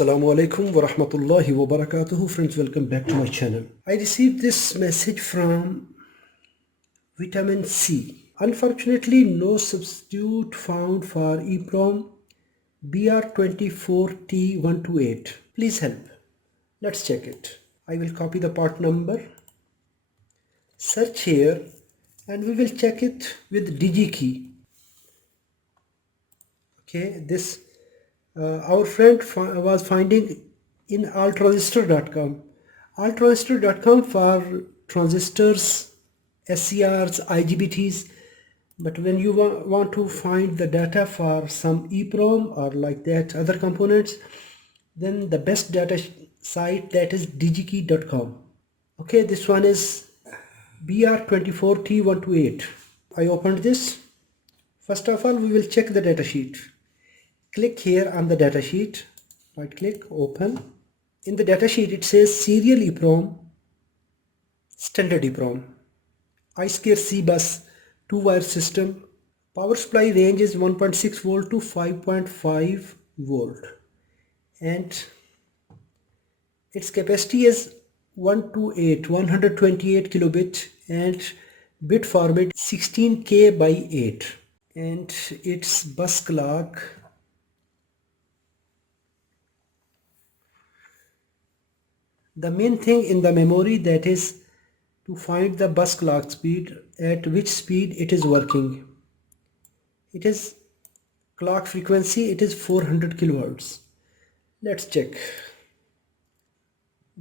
Assalamu alaikum wa rahmatullahi wa barakatuhu. Friends, welcome back to my channel. I received this message from vitamin C. Unfortunately, no substitute found for EEPROM BR24T128. Please help. Let's check it. I will copy the part number, search here, and we will check it with DigiKey. Okay, this our friend was finding in alltransistor.com. Alltransistor.com for transistors, SCRs, IGBTs. But when you want to find the data for some EEPROM or like that other components, then the best data site, that is digikey.com. Okay, this one is BR24T128. I opened this. First of all, we will check the data sheet. Click here on the data sheet, right click, open. In the data sheet it says serial EEPROM, standard EEPROM, I2C bus 2-wire system. Power supply range is 1.6 volt to 5.5 volt and its capacity is 128 kilobit and bit format 16K by 8, and its bus clock the main thing in the memory, that is to find the bus clock speed, at which speed it is working. It is clock frequency, it is 400 kilohertz. Let's check.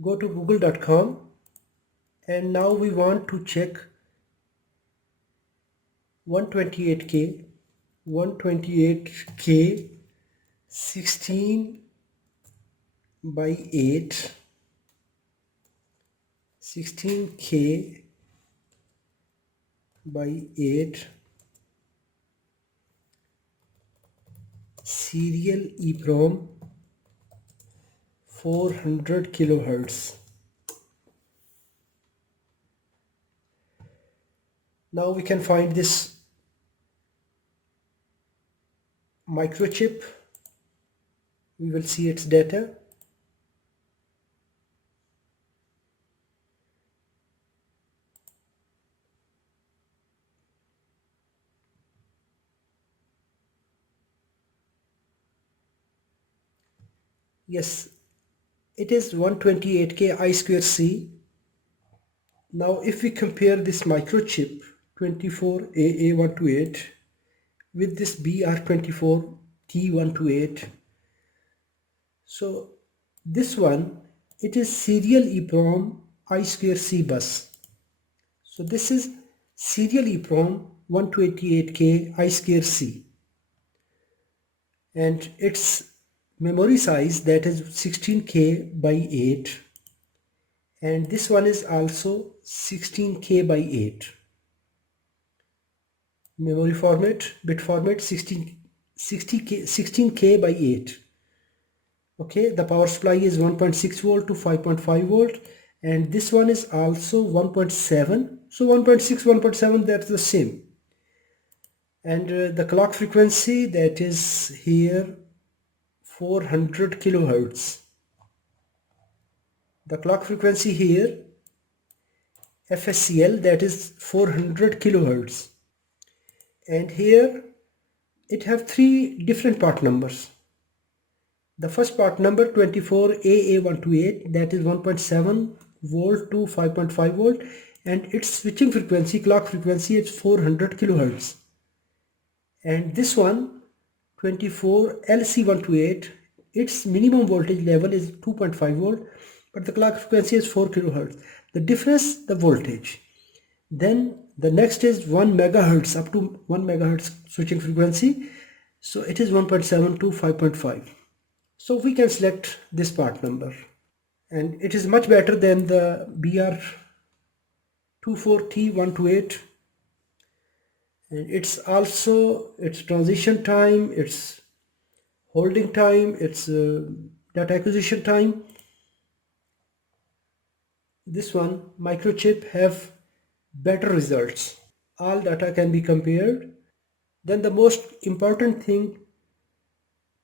Go to google.com and now we want to check 128K 16 by 8, 16K by 8 serial EEPROM 400 kilohertz. Now we can find this microchip. We will see its data. Yes, it is 128K I2C. Now if we compare this microchip 24AA128 with this BR24T128, so this one, it is serial EEPROM I2C bus. So this is serial EEPROM 128K I2C and its memory size, that is 16K by 8, and this one is also 16K by 8. Memory format, bit format 16K by 8. Okay, the power supply is 1.6 volt to 5.5 volt, and this one is also 1.7. So 1.6, 1.7, that's the same. And the clock frequency, that is here 400 kilohertz. The clock frequency here, FSCL, that is 400 kilohertz. And here it have three different part numbers. The first part number 24AA128, that is 1.7 volt to 5.5 volt, and its switching frequency, clock frequency, is 400 kilohertz. And this one 24LC128, its minimum voltage level is 2.5 volt, but the clock frequency is 4 kilohertz. The difference, the voltage. Then the next is 1 megahertz, up to 1 megahertz switching frequency. So it is 1.7 to 5.5. So we can select this part number, and it is much better than the BR24T128. And it's also its transition time, its holding time, its data acquisition time. This one microchip have better results. All data can be compared. Then the most important thing,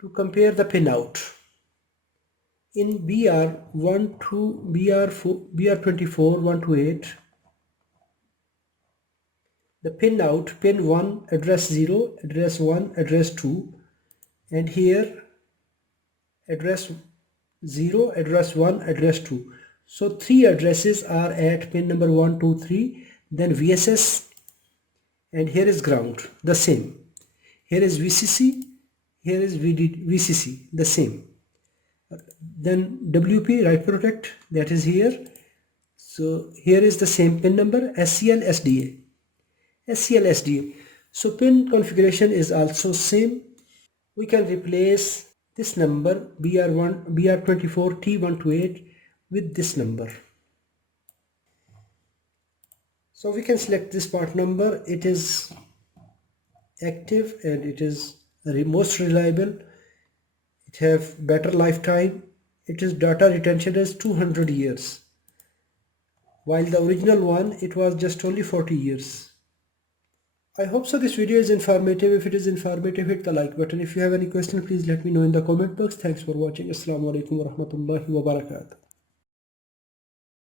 to compare the pinout. In BR24-128, the pin out, pin 1, address 0, address 1, address 2, and here address 0, address 1, address 2. So 3 addresses are at pin number 1, 2, 3, then VSS, and here is ground, the same. Here is VCC, here is VCC, the same. Then WP, write protect, that is here. So here is the same pin number, SCL SDA. SCL SDA. So pin configuration is also same. We can replace this number BR24T128 with this number. So we can select this part number. It is active and it is most reliable. It have better lifetime. It is data retention is 200 years. While the original one, it was just only 40 years. I hope so this video is informative. If it is informative, hit the like button. If you have any question, please let me know in the comment box. Thanks for watching. Assalamu alaikum wa rahmatullahi wa barakatuh.